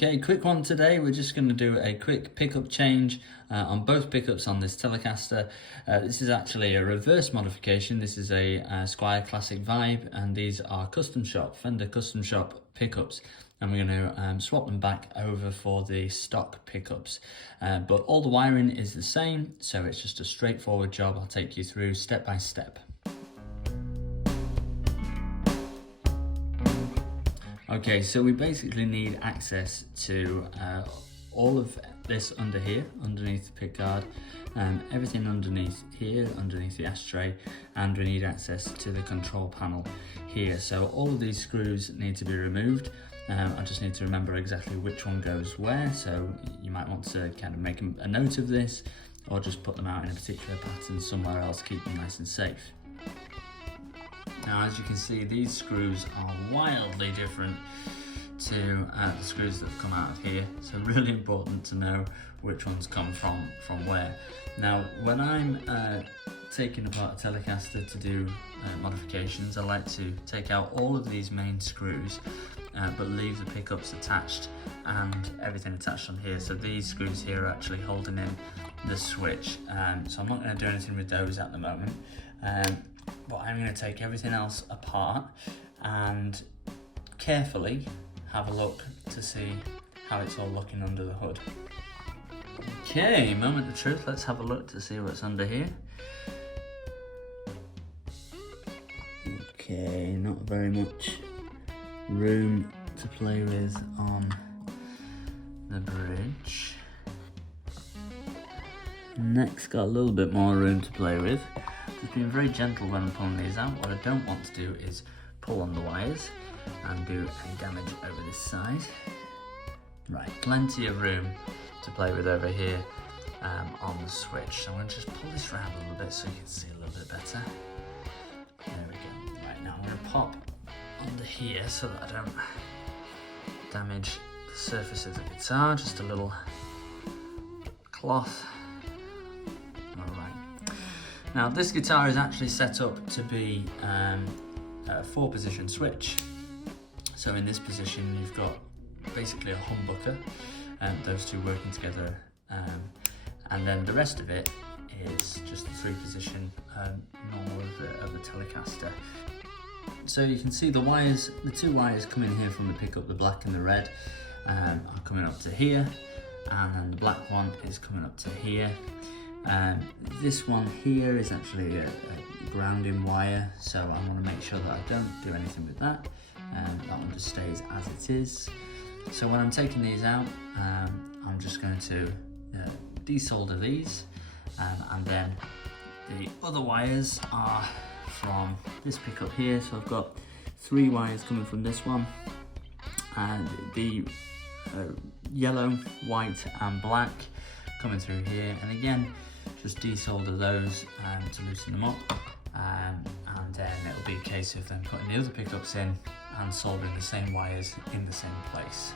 Okay, quick one today. We're just going to do a quick pickup change on both pickups on this Telecaster. This is actually a reverse modification. This is a Squier Classic Vibe, and these are Fender custom shop pickups. And we're going to swap them back over for the stock pickups. But all the wiring is the same, so it's just a straightforward job. I'll take you through step by step. Okay, so we basically need access to all of this under here, underneath the pick guard, everything underneath here, underneath the ashtray, and we need access to the control panel here. So all of these screws need to be removed. I just need to remember exactly which one goes where, so you might want to kind of make a note of this, or just put them out in a particular pattern somewhere else, keep them nice and safe. Now, as you can see, these screws are wildly different to the screws that have come out of here, so really important to know which ones come from where. Now, when I'm taking apart a Telecaster to do modifications, I like to take out all of these main screws, but leave the pickups attached and everything attached on here. So these screws here are actually holding in the switch, so I'm not going to do anything with those at the moment. But I'm going to take everything else apart and carefully have a look to see how it's all looking under the hood. Okay, moment of truth, let's have a look to see what's under here. Okay, not very much room to play with on the bridge. Next, got a little bit more room to play with. Just being very gentle when I'm pulling these out. What I don't want to do is pull on the wires and do any damage over this side. Right, plenty of room to play with over here on the switch. So I'm going to just pull this around a little bit so you can see a little bit better. There we go. Right, now I'm going to pop under here so that I don't damage the surface of the guitar. Just a little cloth. Now, this guitar is actually set up to be a 4-position switch. So in this position, you've got basically a humbucker, those two working together, and then the rest of it is just the 3-position normal of the Telecaster. So you can see the wires, the 2 wires coming here from the pickup, the black and the red, are coming up to here, and then the black one is coming up to here. This one here is actually a grounding wire, so I want to make sure that I don't do anything with that. That one just stays as it is. So when I'm taking these out, I'm just going to desolder these, and then the other wires are from this pickup here. So I've got 3 wires coming from this one, and the yellow, white and black coming through here, and again just desolder those to loosen them up, and then it'll be a case of then putting the other pickups in and soldering the same wires in the same place.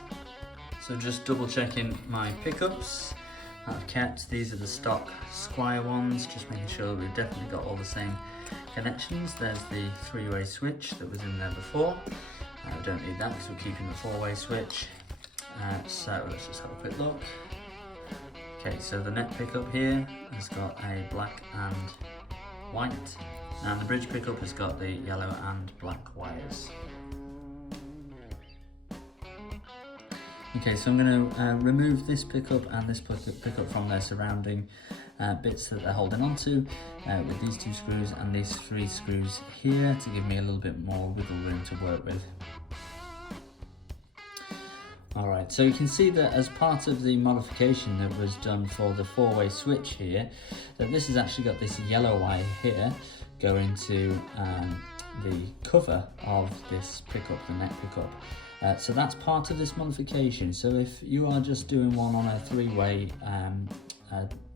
So just double checking my pickups that I've kept. These are the stock Squier ones, just making sure that we've definitely got all the same connections. There's the 3-way switch that was in there before. We don't need that because we're keeping the 4-way switch. So let's just have a quick look. Okay, so the neck pickup here has got a black and white, and the bridge pickup has got the yellow and black wires. Okay, so I'm going to remove this pickup and this pickup from their surrounding bits that they're holding onto with these 2 screws and these 3 screws here to give me a little bit more wiggle room to work with. Alright, so you can see that as part of the modification that was done for the 4-way switch here, that this has actually got this yellow wire here going to the cover of this pickup, the neck pickup. So that's part of this modification. So if you are just doing one on a 3-way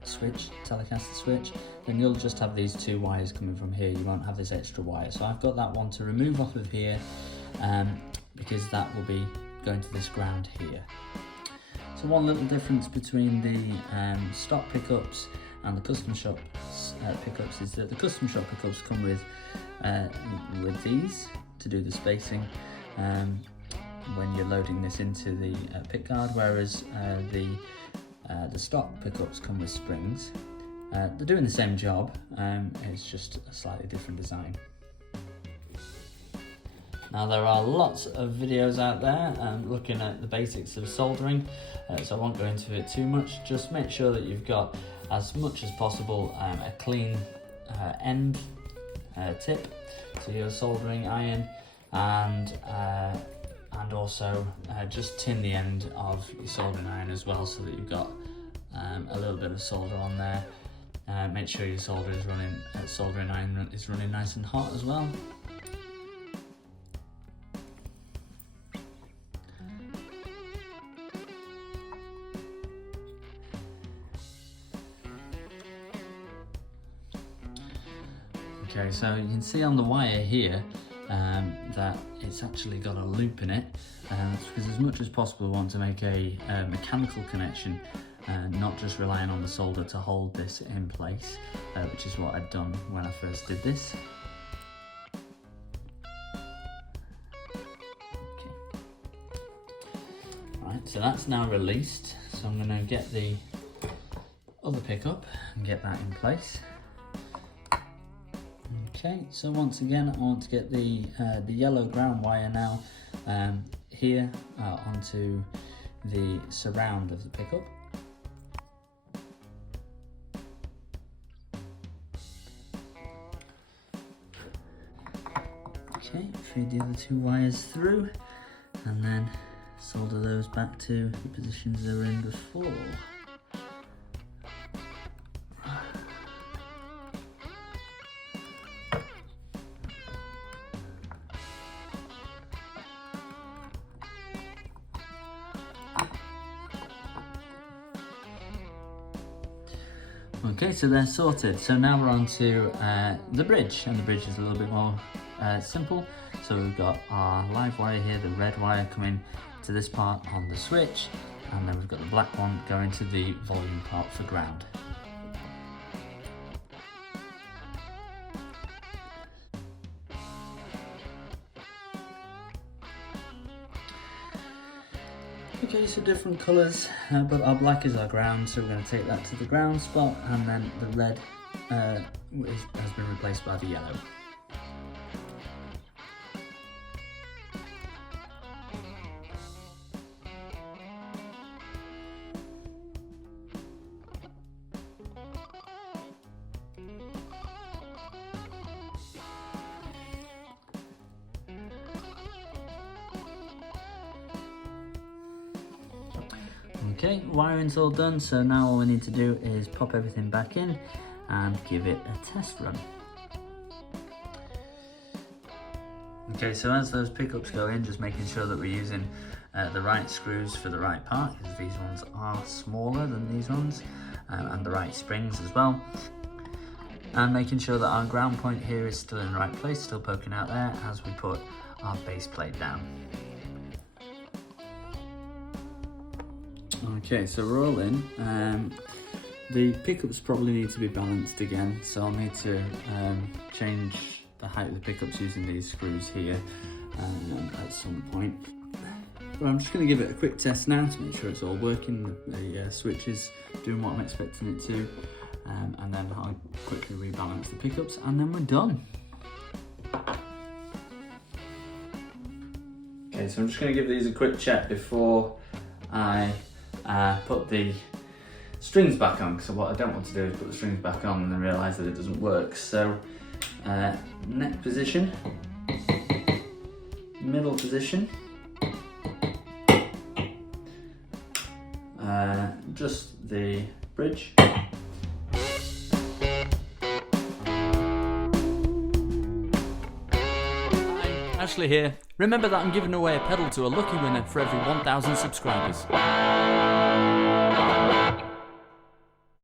switch, Telecaster switch, then you'll just have these 2 wires coming from here. You won't have this extra wire. So I've got that one to remove off of here because that will be going to this ground here. So one little difference between the stock pickups and the custom shop pickups is that the custom shop pickups come with these to do the spacing, when you're loading this into the pickguard, whereas the stock pickups come with springs. They're doing the same job, it's just a slightly different design. Now there are lots of videos out there looking at the basics of soldering, so I won't go into it too much. Just make sure that you've got, as much as possible, a clean end tip to your soldering iron, and also just tin the end of your soldering iron as well, so that you've got a little bit of solder on there. Make sure your soldering iron is running nice and hot as well. Okay, so you can see on the wire here that it's actually got a loop in it. That's because, as much as possible, we want to make a mechanical connection, not just relying on the solder to hold this in place, which is what I'd done when I first did this. Okay. Right, so that's now released. So I'm going to get the other pickup and get that in place. Okay, so once again, I want to get the yellow ground wire now here onto the surround of the pickup. Okay, feed the other two wires through and then solder those back to the positions they were in before. Okay, so they're sorted. So now we're on to the bridge, and the bridge is a little bit more simple. So we've got our live wire here, the red wire coming to this part on the switch, and then we've got the black one going to the volume part for ground. Okay, so different colours, but our black is our ground, so we're going to take that to the ground spot, and then the red has been replaced by the yellow. Okay, wiring's all done, so now all we need to do is pop everything back in and give it a test run. Okay, so as those pickups go in, just making sure that we're using the right screws for the right part, because these ones are smaller than these ones, and the right springs as well. And making sure that our ground point here is still in the right place, still poking out there as we put our base plate down. Okay, so we're all in. The pickups probably need to be balanced again, so I'll need to change the height of the pickups using these screws here at some point. But I'm just going to give it a quick test now to make sure it's all working, the switch is doing what I'm expecting it to, and then I'll quickly rebalance the pickups and then we're done. Okay, so I'm just going to give these a quick check before I put the strings back on, because what I don't want to do is put the strings back on and then realise that it doesn't work. So neck position, middle position, just the bridge. Ashley here. Remember that I'm giving away a pedal to a lucky winner for every 1,000 subscribers.